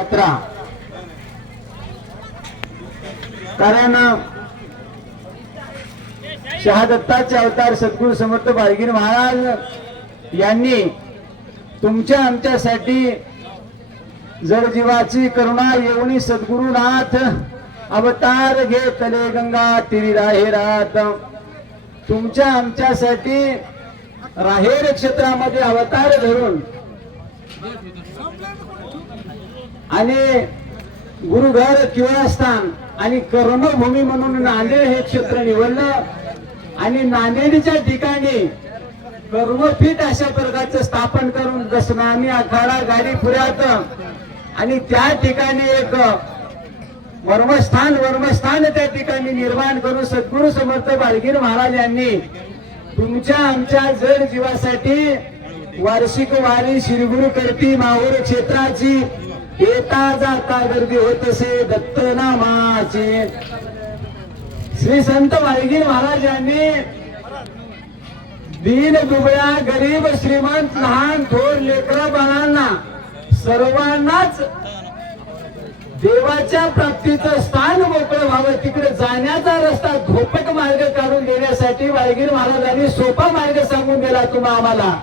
यात्रा कारण शहादत्ताचे अवतार सद्गुरू समर्थ बाळगीर महाराज यांनी तुमच्या आमच्यासाठी जर जीवाची करुणा येऊनी सद्गुरुनाथ अवतार घेतले गंगा तीरी राहेरात तुमच्या आमच्यासाठी राहेर क्षेत्रामध्ये अवतार धरून आणि गुरुघर किवळस्थान आणि कर्मभूमी म्हणून नांदेड हे क्षेत्र निवडलं आणि नांदेडच्या ठिकाणी कर्मपीठ अशा प्रकारचं स्थापन करून दशनामी आखाडा गाडी पुऱ्यात आणि त्या ठिकाणी एक वर्मस्थान त्या ठिकाणी निर्माण करून सद्गुरू समर्थ बाळगीर महाराज यांनी तुमच्या आमच्या जड जीवासाठी वार्षिक वारी श्रीगुरु करती माहूर क्षेत्राची येता जाता गर्दी होत असे दत्तनामाची श्री संत बाळगीर महाराज यांनी दीन दुबळ्या गरीब श्रीमंत लहान थोर लेकरा बाळांना सर्वांनाच देवाच्या प्राप्तीचं स्थान मोकळं व्हावं तिकडे जाण्याचा रस्ता धोपट मार्ग काढून देण्यासाठी बाळगीर महाराजांनी सोपा मार्ग सांगून दिला तुम्हा आम्हाला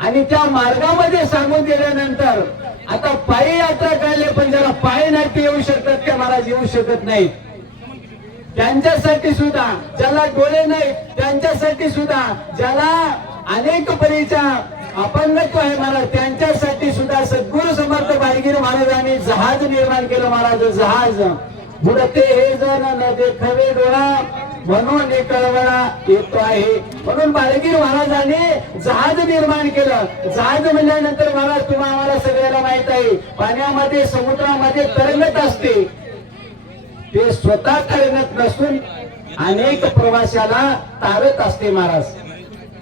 आणि त्या मार्गामध्ये सांगून दिल्यानंतर आता पायी यात्रा काढली पण ज्याला पाय नाही ते येऊ शकतात का महाराज येऊ शकत नाही त्यांच्यासाठी सुद्धा ज्याला डोळे नाही त्यांच्यासाठी सुद्धा ज्याला अनेक परीच्या अपंगत्व आहे महाराज त्यांच्यासाठी सुद्धा सद्गुरू समर्थ बाळगीर महाराजांनी जहाज निर्माण केलं महाराज जहाज बुडते हे जण न देखवे डोळा म्हणून कळवळा येतो आहे म्हणून बाळगीर महाराजांनी जहाज निर्माण केलं जहाज म्हणल्यानंतर महाराज तुम्हा आम्हाला सगळ्याला माहित आहे पाण्यामध्ये समुद्रामध्ये तरंगत असते ते स्वतः तरंगत नसून अनेक प्रवाशाला तारत असते महाराज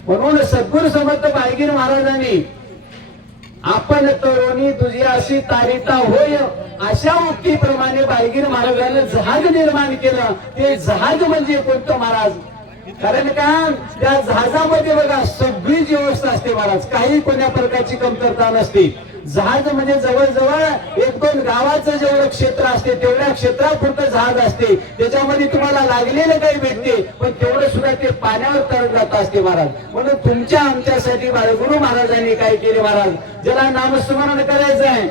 म्हणून सद्गुरू समर्थ बाळगीर महाराजांनी आपण तरुणी तुझी अशी तारिता होय अशा उक्तीप्रमाणे बाळगीर महाराजांनी जहाज निर्माण केलं ते जहाज म्हणजे कोणतं महाराज कारण का त्या जहाजामध्ये बघा सगळीच व्यवस्था असते महाराज काही कोण्या प्रकारची कमतरता नसते जहाज म्हणजे जवळजवळ 1-2 गावाचं जेवढं क्षेत्र असते तेवढ्या क्षेत्रापुरतं जहाज असते त्याच्यामध्ये तुम्हाला लागलेलं काही भेटते पण तेवढं सुद्धा ते पाण्यावर तरंगत जात असते महाराज म्हणून तुमच्या आमच्यासाठी बाळगुरु महाराजांनी काय केले महाराज ज्याला नामस्मरण करायचं आहे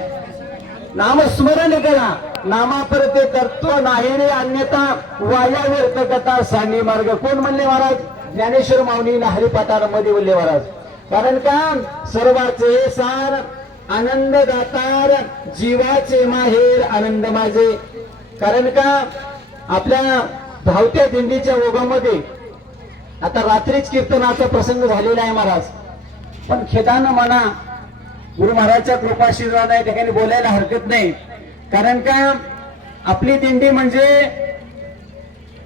नामस्मरण करा नामापर ते तत्व नाही रे अन्यथा वाया व्यर्थ कथा सांडी मार्ग कोण म्हणले महाराज ज्ञानेश्वर माऊली हरिपाठार मध्ये बोलले महाराज कारण का सर्वाचे सार आनंद दातार जीवाचे माहेर आनंद माझे कारण का आपल्या धावत्या दिंडीच्या ओघामध्ये आता रात्रीच कीर्तनाचा प्रसंग झालेला आहे महाराज पण खेदानं म्हणा गुरु महाराजच्या कृपाशीर्वाद या ठिकाणी बोलायला हरकत नाही कारण का आपली दिंडी म्हणजे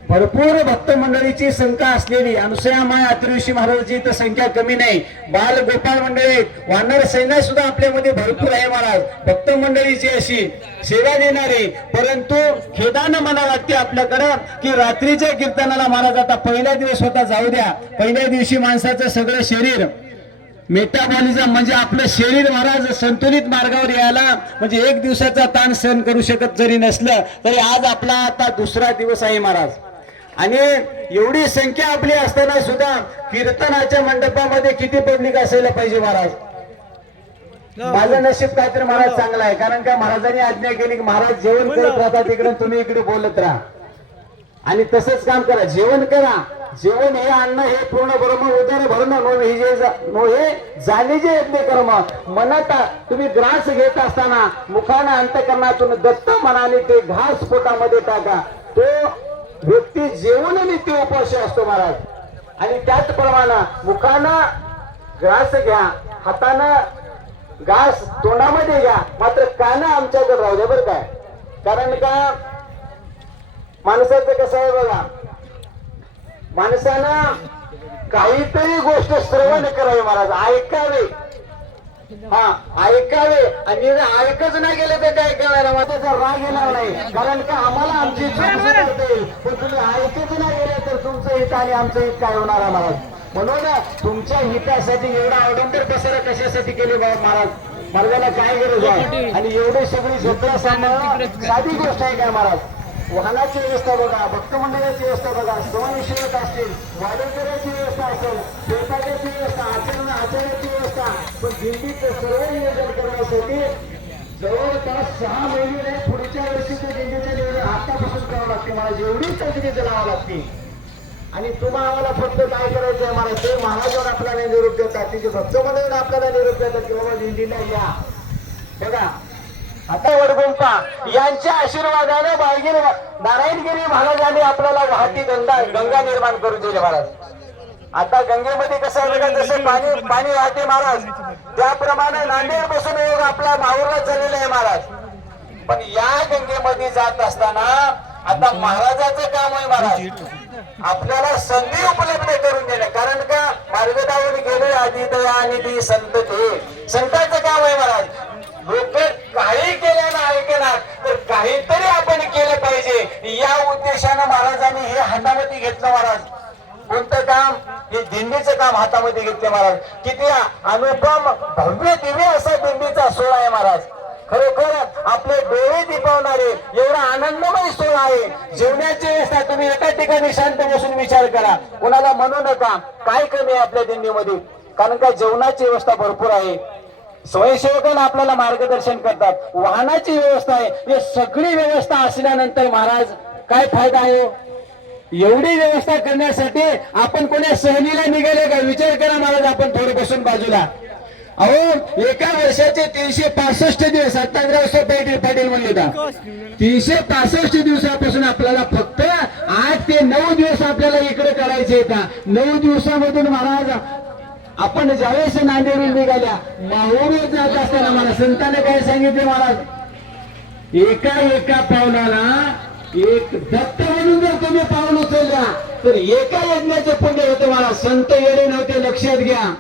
भरपूर भक्त मंडळीची संख्या असलेली अनुसया माय अत्रिऋषी महाराजांची तर संख्या कमी नाही बाल गोपाळ मंडळी वानर सैन्य सुद्धा आपल्यामध्ये भरपूर आहे महाराज भक्त मंडळीची अशी सेवा देणारे परंतु खेदानं म्हणा लागते आपल्याकडं की रात्रीच्या कीर्तनाला महाराज आता पहिला दिवस होता जाऊ द्या पहिल्या दिवशी माणसाचं सगळं शरीर मेटाबॉलिझम म्हणजे आपलं शरीर महाराज संतुलित मार्गावर यायला म्हणजे एक दिवसाचा ताण सहन करू शकत जरी नसलं तरी आज आपला आता दुसरा दिवस आहे महाराज आणि एवढी संख्या आपली असताना सुद्धा कीर्तनाच्या मंडपामध्ये किती पब्लिक असायला पाहिजे महाराज माझं नशीब काहीतरी महाराज चांगला आहे कारण का महाराजांनी आज्ञा केली की महाराज जेवण करत राहतात इकडे तुम्ही इकडे बोलत राहा आणि तसंच काम करा जेवण करा जेवण हे अन्न हे पूर्ण ब्रह्म उदर भरण हे झाले जे यज्ञ कर्म मनात तुम्ही ग्रास घेत असताना मुखाने अंतकरणातून दत्त मनाने ते घास पोटामध्ये टाका तो व्यक्ती जेवण नित्य उपाशी असतो महाराज आणि त्याचप्रमाणे मुखानं ग्रास घ्या हातानं घास तोंडामध्ये घ्या मात्र कानं आमच्याकडे राहू द्या बरं काय कारण का माणसाचं कसं आहे बघा माणसानं काहीतरी गोष्ट श्रवण करावी महाराज ऐकावे ऐकावे आणि ऐकच नाही गेलं तर काय करणार त्याचा राग येणार नाही कारण का आम्हाला आमची पण तुम्ही ऐकच नाही गेले तर तुमचं हित आणि आमचं हित काय होणार महाराज म्हणून तुमच्या हितासाठी एवढा अवडंबर पसारा कशासाठी केले महाराज मार्गाला काय गरज आहे? आणि एवढी सगळी जत्रा सांभाळणं साधी गोष्ट आहे काय महाराज? वाहनाची व्यवस्था बघा, भक्त मंडळाची व्यवस्था बघा, स्वयंसेवक असतील, वाढवकऱ्याची व्यवस्था असेल, स्वयंपाकाची व्यवस्था, आचाराची व्यवस्था, पण दिंडीचं सर्व नियोजन करण्यासाठी जवळपास 6 महिने नाही, पुढच्या वर्षी ते दिंडीचं नियोजन आतापासून करावं लागते मला, एवढी चौकटी चलावं लागते. आणि तुम्हाला आम्हाला फक्त काय करायचं आहे महाराज? ते महाराजांवर आपल्याला निरोप देतात, तिचे भक्त मंडळ आपल्याला निरोप देतात की बाबा दिंडीला या. बघा आता वडगुंपा यांच्या आशीर्वादाने बाळगीर नारायणगिरी महाराजांनी आपल्याला वाहती गंगा निर्माण करून दिली महाराज. आता गंगेमध्ये कसं आहे बघा, जसं पाणी वाहते महाराज, त्याप्रमाणे नांदेड पासून योग आपला माहूरला चाललेला आहे महाराज. पण या गंगेमध्ये जात असताना आता महाराजाचं काम आहे महाराज, आपल्याला संधी उपलब्ध करून देणे. कारण का मार्गदावर गेले आधी दयानिधी संत ते संतांचं काम आहे महाराज. लोक काही केल्यानं ऐकणार तर काहीतरी आपण केलं पाहिजे, या उद्देशानं महाराजांनी हे हातामध्ये घेतलं महाराज. कोणतं काम? हे दिंडीचं काम हातामध्ये घेतले महाराज. किती अनुपम भव्य दिव्य असा दिंडीचा सोहळा आहे महाराज. खरोखर आपले डोळे दिपवणारे एवढा आनंदमय सोहळा आहे. जेवणाची व्यवस्था तुम्ही एका ठिकाणी शांत बसून विचार करा, कोणाला म्हणू नका काय कमी आहे आपल्या दिंडीमध्ये. कारण का जेवणाची व्यवस्था भरपूर आहे, स्वयंसेवकांना आपल्याला मार्गदर्शन करतात, वाहनाची व्यवस्था आहे. हे सगळी व्यवस्था असल्यानंतर महाराज काय फायदा आहे? एवढी व्यवस्था करण्यासाठी आपण कोण्या सहलीला निघाले का? विचार करा महाराज, आपण थोडे बसून बाजूला. अहो एका वर्षाचे 365 दिवस सत्याग्रह पाटील म्हणले होता, 365 दिवसापासून आपल्याला फक्त 8 ते 9 दिवस आपल्याला इकडे करायचे येतात. 9 दिवसामधून महाराज आपण ज्यावेळेस नांदेडून निघाल्या माहूर जात असताना मला संतांनी काय सांगितले महाराज? एका पावलाला एक दत्त म्हणून जर तुम्ही पाऊल उचलल्या तर एका यज्ञाचे पुण्य होते महाराज. संत येडे नव्हते, लक्षात घ्या.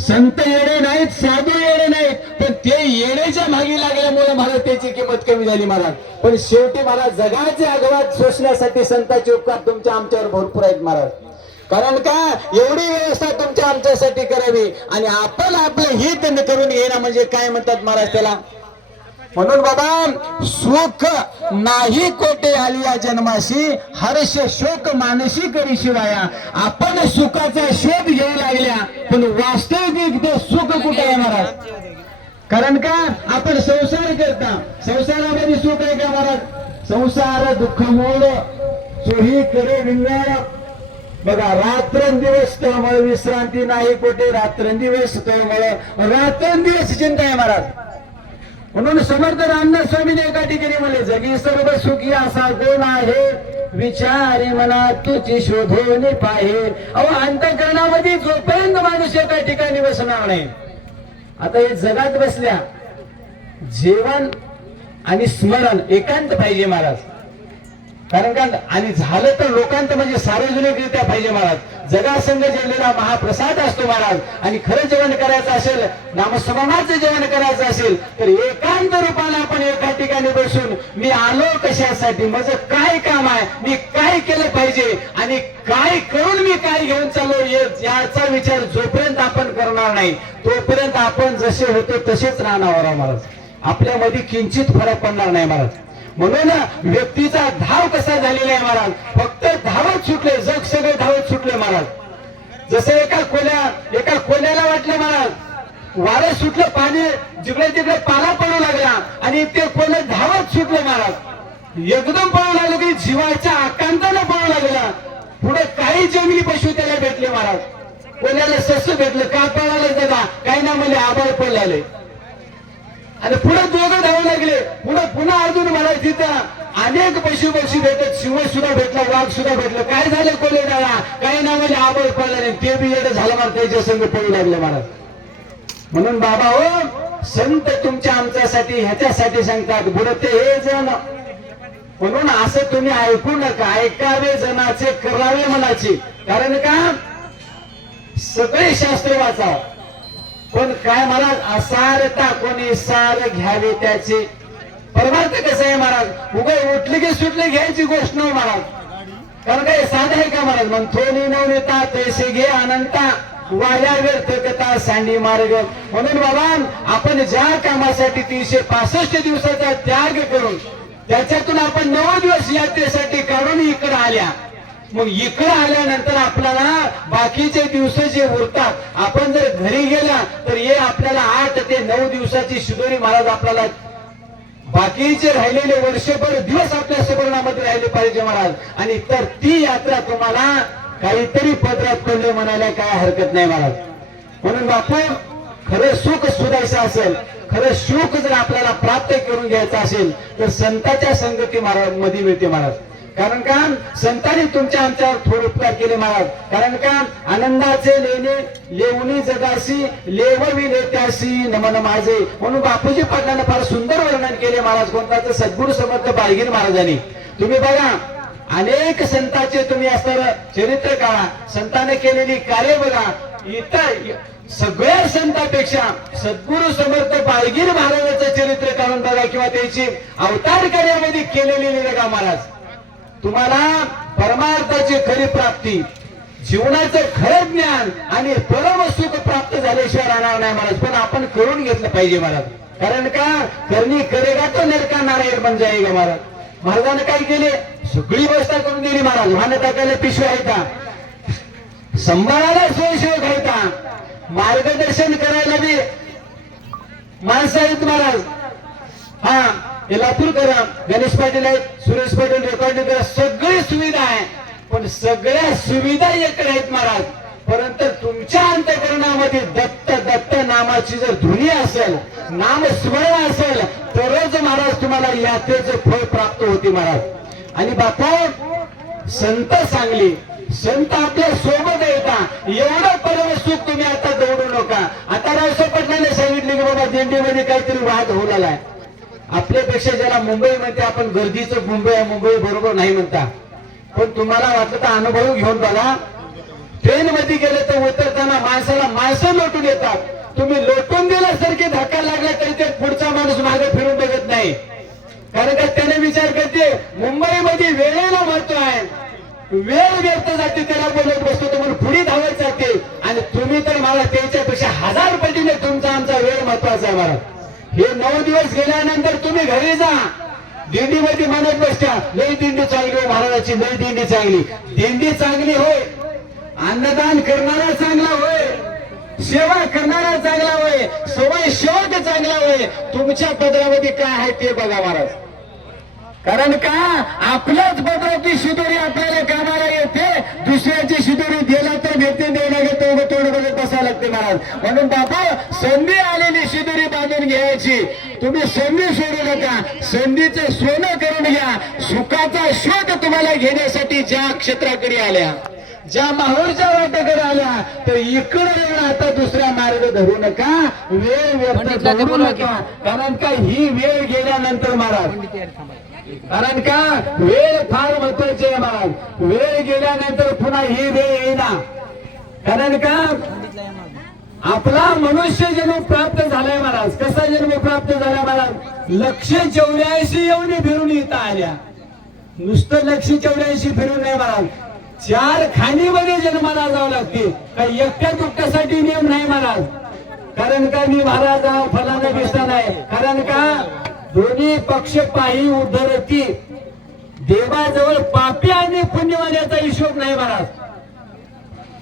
संत येडे नाहीत, साधू येडे नाहीत, पण ते येण्याच्या मागे लागल्यामुळे महाराज त्याची किंमत कमी झाली महाराज. पण शेवटी महाराज जगाचे अगवाद सोसण्यासाठी संतांचे उपकार तुमच्या आमच्यावर भरपूर आहेत महाराज. कारण का एवढी व्यवस्था तुमच्या आमच्यासाठी करावी आणि आपण आपलं हित करून घेणं म्हणजे काय म्हणतात महाराज त्याला? म्हणून बाबा सुख नाही कोटे आलिया जन्माशी, हर्ष शोक मानसी करी शिवाया. आपण सुखाचा शोध घेऊ लागल्या पण वास्तविक ते सुख कुठे आहे महाराज? कारण का आपण संसार करता, संसारामध्ये सुख आहे का महाराज? संसार दुःख मोड चोही करे विंगार. बघा रात्रंदिवस तळमळ विश्रांती नाही कोठे, रात्रंदिवस तळमळ रात्रंदिवस चिंता आहे महाराज. म्हणून समर्थ रामनाथ स्वामीने एका ठिकाणी म्हणले, जगी सर्व सुखी असा कोण आहे, विचारी मना तुझी शोधून पाहे. अहो अंतःकरणामध्ये जोपर्यंत माणूस एका ठिकाणी बसणार नाही. आता हे जगात बसल्या जेवण आणि स्मरण एकांत पाहिजे महाराज. कारण का आणि झालं तर लोकांत म्हणजे सार्वजनिकरित्या पाहिजे महाराज. जगासंग जेवलेला महाप्रसाद असतो महाराज. आणि खरं जेवण करायचं असेल, नामस्मरणाचं जेवण करायचं असेल तर एकांत रूपाने आपण एका ठिकाणी बसून मी आलो कशासाठी, माझं काय काम आहे, मी काय केलं पाहिजे आणि काय करून मी काय घेऊन चाललो याचा विचार जोपर्यंत आपण करणार नाही तोपर्यंत आपण जसे होते तसेच राहणार महाराज. आपल्यामध्ये किंचित फरक पडणार नाही महाराज. म्हणून व्यक्तीचा धाव कसा झालेला आहे महाराज? फक्त धावत सुटले, जग सगळे धावत सुटले महाराज. जसं एका कोल्याला वाटलं महाराज वारं सुटलं, पाणी जिकडे तिकडे पाला पडू लागला आणि ते कोल्हे धावत सुटले महाराज. एकदम पळू लागले की जीवाच्या आकांतानं पळू लागला. पुढे काही जंगली पशु त्याला भेटले महाराज. कोल्याला सस भेटलं, का पळाले दादा? काही ना म्हणजे आभाळ पडले आणि पुढे दोघं धावू लागले. पुन्हा अजून मला तिथं अनेक पशु पक्षी भेटत, शिव सुद्धा भेटला, वाघ सुद्धा भेटलं. काय झालं कोल्हे दादा? काही ना म्हणजे आभाळ पडला नाही, ते बी येडं झालं मला, त्याच्या संग पळू लागले महाराज. म्हणून बाबा हो संत तुमच्या आमच्यासाठी ह्याच्यासाठी सांगतात बुडते हे जण. म्हणून असं तुम्ही ऐकू नका, ऐकावे जनाचे करावे मनाचे. कारण का सगळे शास्त्र वाचाव पण काय महाराज असारता कोणी सार घ्यावे त्याचे. परमार्थ कसं आहे महाराज? उगा उठले की सुटले घ्यायची गोष्ट नाही महाराज. कारण काय साधं आहे का महाराज? म्हणतो नवनेता तैसे घे अनंता, वाया व्यर्थ कथा सांडी मार्ग. म्हणून बाबा आपण ज्या कामासाठी 365 दिवसाचा त्याग करून त्याच्यातून आपण 9 दिवस यात्रेसाठी काढून इकडे आल्या. मग इकडे आल्यानंतर आपल्याला बाकीचे दिवस जे उरतात आपण जर घरी गेला तर हे आपल्याला 8 ते 9 दिवसाची शिदोरी महाराज आपल्याला बाकीचे राहिलेले वर्षभर दिवस आपल्या सुवर्णामध्ये राहिले पाहिजे महाराज. आणि तर ती यात्रा तुम्हाला काहीतरी पदरात पडले म्हणायला काय हरकत नाही महाराज. म्हणून बापू खरं सुख शोधायचं असेल, खरं सुख जर आपल्याला प्राप्त करून घ्यायचं असेल तर संतांच्या संगती महाराज मध्ये मिळते महाराज. कारण का संतांनी तुमच्या आमच्यावर थोडे उपकार केले महाराज. कारण का आनंदाचे लेणे लेवणी जगासी लेवविले त्यासी नमन माझे. म्हणून बापूजी पाटलांना फार सुंदर वर्णन केले महाराज. कोणताचं सद्गुरू समर्थ बाळगीर महाराजांनी. तुम्ही बघा अनेक संतांचे तुम्ही असणारं चरित्र काढा, संतांनी केलेली कार्य बघा. इतर सगळ्या संतांपेक्षा सद्गुरू समर्थ बाळगीर महाराजांचं चरित्र काढून बघा किंवा त्याची अवतार कार्यामध्ये केलेली बघा महाराज. तुम्हाला परमार्थाची खरी प्राप्ती, जीवनाचं खरं ज्ञान आणि परम सुख प्राप्त झाल्याशिवाय राहणार नाही महाराज. पण आपण करून घेतलं पाहिजे महाराज. कारण का करणी करेगा तो नरका नारायण बन जाएगा महाराज. महाराजांना काय केले, सगळी व्यवस्था करून दिली महाराज. वाहन टाकायला पिशव्या आहेत, संभाळायला सोयीशिवाय घ्यायचा, मार्गदर्शन करायला बी माणसं आहेत महाराज. हा हे लातूर करा, गणेश पाटील आहेत, सुरेश पाटील रेकॉर्डिंग करा, सगळी सुविधा आहे. पण सगळ्या सुविधा इकडे आहेत महाराज. परंतु तुमच्या अंतःकरणामध्ये दत्त दत्त नामाची जर धुनी असेल, नाम स्मरण असेल तरच महाराज तुम्हाला यात्रेचं फळ प्राप्त होते महाराज. आणि बापू संत सांगली, संत आपल्या सोबत येतात, एवढं परम सुख तुम्ही आता दौडू नका. आता रावसाहेब पाटलांनी सांगितले की बाबा दिंडीमध्ये काहीतरी वाद होऊ लागलाय. आपल्यापेक्षा ज्याला मुंबई म्हणते आपण गर्दीचं मुंबई आहे, मुंबई बरोबर नाही म्हणता. पण तुम्हाला वाटलं तर अनुभव घेऊन बघा. ट्रेन मध्ये गेले तर उतरताना माणसाला माणसं लोटून येतात. तुम्ही लोटून दिल्यासारखे धक्का लागला तरी ते पुढचा माणूस मागे फिरून बघत नाही. कारण का त्याने विचार करते मुंबईमध्ये वेळेला महत्व आहे, वेळ व्यर्थ जाते, त्याला बोलत बसतो तर म्हणून पुढे धावत जाते. आणि तुम्ही तर मला त्याच्यापेक्षा 1000 पटीने तुमचा आमचा वेळ महत्वाचा आहे महाराज. हे 9 दिवस गेल्यानंतर तुम्ही घरी जा, दिंडीमध्ये म्हणत बसत्या लई दिंडी चांगली हो महाराजाची, लई दिंडी चांगली. दिंडी चांगली होय, अन्नदान करणारा चांगला होय, सेवा करणारा चांगला होय, सवय शेवट चांगला होय. तुमच्या पदरामध्ये काय आहे ते बघा महाराज. कारण का आपल्याच पदराची शिदोरी आपल्याला कामाला येते, दुसऱ्याची शिदोरी दिला तर भेटते, द्यायला घेतो तोड बघत बसायला लागते महाराज. म्हणून बाबा संधी आलेली शिदोरी बांधून घ्यायची. तुम्ही संधी सोडू नका, संधीचं सोनं करून घ्या. सुखाचा शोध तुम्हाला घेण्यासाठी ज्या क्षेत्राकडे आल्या, ज्या माहूरच्या वाटेकडे आल्या तर इकडे येऊन आता दुसरा मार्ग धरू नका, वेळ व्यर्थ करू नका. कारण का ही वेळ गेल्यानंतर महाराज, कारण का वेळ फार महत्वाची आहे महाराज. वेळ गेल्यानंतर पुन्हा ही वेळ येईना. कारण का आपला मनुष्य जन्म प्राप्त झालाय महाराज. कसा जन्म प्राप्त झाला महाराज, 184 येऊन फिरून इथं आल्या. नुसतं 184 फिरून नाही महाराज, 4 खाणीमध्ये जन्माला जावं लागते. काही एकट्या दुःखासाठी नियम नाही महाराज. कारण का मी महाराज फलाना दिसता नाही. कारण का दोन्ही पक्ष पायी उद्धरती. देवाजवळ पापी आणि पुण्यवाल्याचा हिशोब नाही महाराज.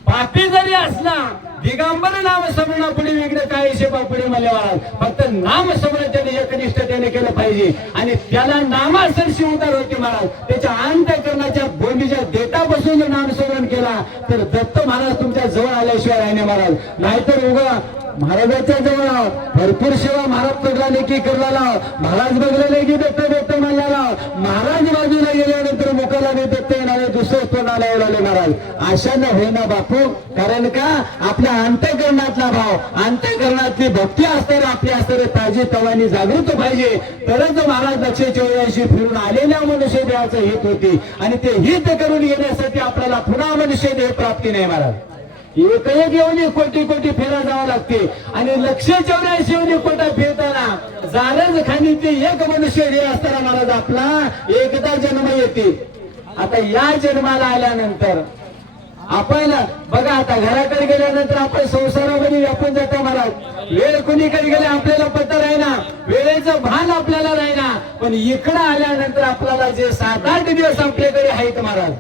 पापी जरी असला दिगंबर नाम स्मरणापुढे वेगळं काय हिशोबा पुढे मला महाराज. फक्त नाम स्मरण त्याने एकनिष्ठतेने केलं पाहिजे आणि त्याला नामासरशी उद्धार होते महाराज. त्याच्या अंतःकरणाच्या बोंडीच्या देतापासून जर नामस्मरण केला तर दत्त महाराज तुमच्या जवळ आल्याशिवाय राहणे महाराज. नाहीतर उगा महाराजाच्या जवळ भरपूर सेवा महाराज पडला की करला, महाराज बघलेले की दत्त दत्त म्हणला, महाराज बाजूला गेल्यानंतर मुखाला मी दत्त येणारे दुसरं तोंडाला येणारे महाराज. अशा न होईना बापू. कारण का आपल्या अंतःकरणातला भाव, अंतःकरणातली भक्ती असताना आपली असणारे ताजी तवानी जागृत पाहिजे. तरच महाराज 184 फिरून आलेल्या मनुष्य देहाचं हित होती. आणि ते हित करून घेण्यासाठी आपल्याला पुन्हा मनुष्य देह प्राप्ती नाही महाराज. एक येऊन कोटी कोटी फेरा जावं लागते. आणि 184 येऊन कोटा फिरताना जारज खाणी ते एक मनुष्य हे असताना महाराज आपला एकदा जन्म येते. आता या जन्माला आल्यानंतर आपण बघा आता घराकडे गेल्यानंतर आपण संसारामध्ये व्यापून जातो महाराज. वेळ कुणीकडे गेले आपल्याला पत्ता राहीना, वेळेचं भान आपल्याला राहीना. पण इकडे आल्यानंतर आपल्याला जे 7-8 दिवस आपल्याकडे आहेत महाराज.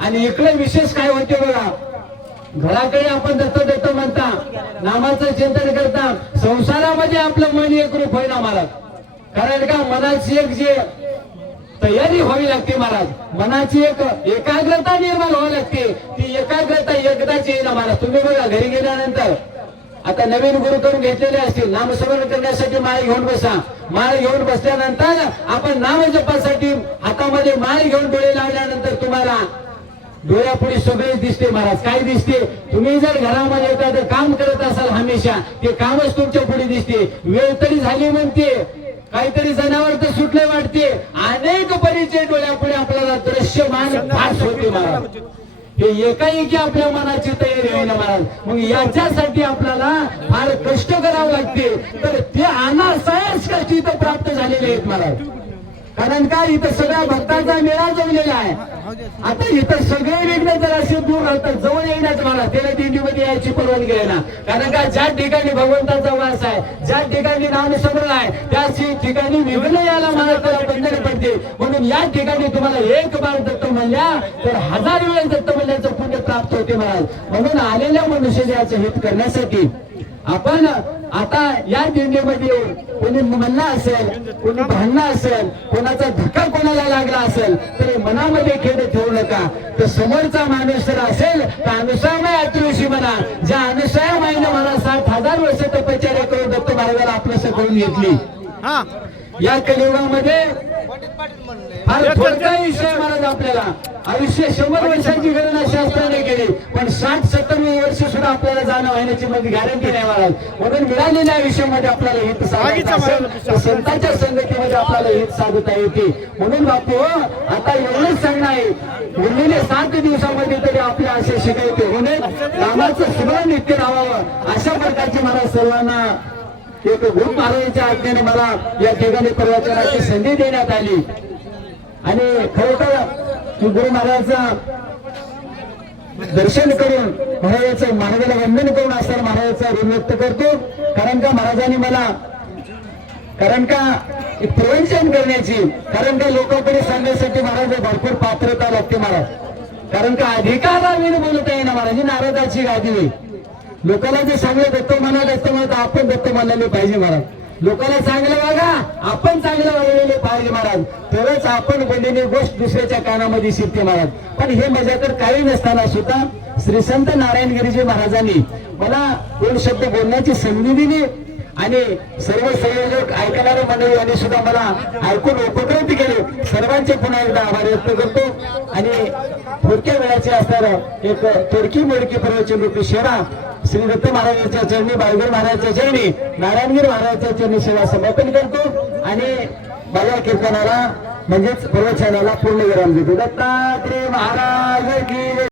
आणि इकडे विशेष काय होते बघा, घराकडे आपण दत्त म्हणता, नामाचं चिंतन करता, संसारामध्ये आपलं मन एकरूप होईना महाराज. कारण का मनाची एक जे तयारी व्हावी लागते महाराज, मनाची एक एकाग्रता निर्माण व्हावी लागते. ती एकाग्रता एकदाच येईना महाराज. तुम्ही बघा घरी गेल्यानंतर आता नवीन गुरु करून घेतलेले असतील, नामस्मरण करण्यासाठी माळ घेऊन बसा. माळ घेऊन बसल्यानंतर आपण नाम जपासाठी हातामध्ये माळ घेऊन डोळे लावल्यानंतर तुम्हाला डोळ्यापुढे सगळेच दिसते महाराज. काय दिसते? तुम्ही जर घरामध्ये एखादं काम करत असाल हमेशा, ते कामच तुमच्या पुढे दिसते. वेळ तरी झाली म्हणते, काहीतरी जनावर तर सुटले वाटते, अनेक परिचय डोळ्यापुढे आपल्याला दृश्यमान भास होते महाराज. हे एकाएकी आपल्या मनाची तयारी होईल महाराज. मग याच्यासाठी आपल्याला फार कष्ट करावे लागते. तर ते अनायास कष्ट इथं प्राप्त झालेले आहेत महाराज. कारण काय, इथं सगळ्या भक्तांचा मेळा जमलेला आहे. आता इथं सगळे विघ्न जर असे दूर राहतात, जवळ येण्याच मला त्याला दिंडीमध्ये यायची परवानगी आहे ना. कारण का ज्या ठिकाणी भगवंताचा वास आहे, ज्या ठिकाणी नामस्मरण आहे, त्याच ठिकाणी विघ्न यायला मला त्याला बंधन पडते. म्हणून या ठिकाणी तुम्हाला एक बार दत्त म्हणल्या तर 1000 वेळेस दत्त म्हणल्याचं पुण्य प्राप्त होते महाराज. म्हणून आलेल्या मनुष्याचं हित करण्यासाठी आपण आता या दिंडीमध्ये कोणी म्हणणं असेल, कोणी भांडणं असेल, कोणाचा धक्का कोणाला लागला असेल तर मनामध्ये खेद ठेवू नका. तर समोरचा माणूस जर असेल तर अनुसायमय अतिऋषी म्हणा. ज्या अनुसायमाईने मला 60,000 वर्ष तपश्चर्या करून दत्त महाराजाला आपलंसं करून घेतली. या कलियुगामध्ये फार थोडका विषय महाराज आपल्याला आयुष्य 100 वर्षांची गणना शास्त्राने केली, पण 60-70 वर्ष सुद्धा आपल्याला जाणं व्हायची म्हणजे गॅरंटी नाही महाराज. म्हणून मिळालेल्या आयुष्यामध्ये आपल्याला हित साधायचं असेल तर संतांच्या संगतीमध्ये आपल्याला हित साधता येते. म्हणून बापू आता एवढंच सांगणं आहे, उरलेले 7 दिवसामध्ये तरी आपल्या असे शिकायचे होणे, नामाचं सुमरण नित्य राहावं अशा प्रकारचे मला सर्वांना एक गुरु महाराजांच्या आज्ञेने मला या ठिकाणी प्रवचनाची संधी देण्यात आली. आणि खरोखर गुरु महाराजांचं दर्शन करून महाराजांचं महाराजाला वंदन करून असताना महाराजांचा ऋण व्यक्त करतो. कारण का महाराजांनी मला प्रवचन करण्याची, कारण का लोकांकडे सांगण्यासाठी महाराज भरपूर पात्रता लागते महाराज. कारण का अधिकाराविन बोलता येईना महाराज, नारदाची गादी. लोकांना जे चांगलं दत्त म्हणत आपण दत्त मानले पाहिजे महाराज. लोकांना चांगलं वागा, आपण चांगलं वागलेले पाहिजे महाराज. तरच आपण बोललेली गोष्ट दुसऱ्याच्या कानामध्ये शिरते महाराज. पण हे मजा तर काही नसताना सुद्धा श्री संत नारायणगिरीजी महाराजांनी मला 2 शब्द बोलण्याची संधी दिली. आणि सर्व संयोजक ऐकणारे मंडळी यांनी सुद्धा मला ऐकून उपकृत केले. सर्वांचे पुन्हा एकदा आभार व्यक्त करतो. आणि थोडक्या वेळाचे असणारं एक थोडकी मोडकी प्रवचन रूपी शेरा श्री दत्त महाराजांच्या चरणी, बाळगड महाराजांच्या चरणी, नारायणगिरी महाराजांच्या चरणी सेवा समर्पण करतो. आणि मला कीर्तनाला म्हणजेच प्रवचनाला पूर्ण विराम देतो. दत्तात्रेय महाराज की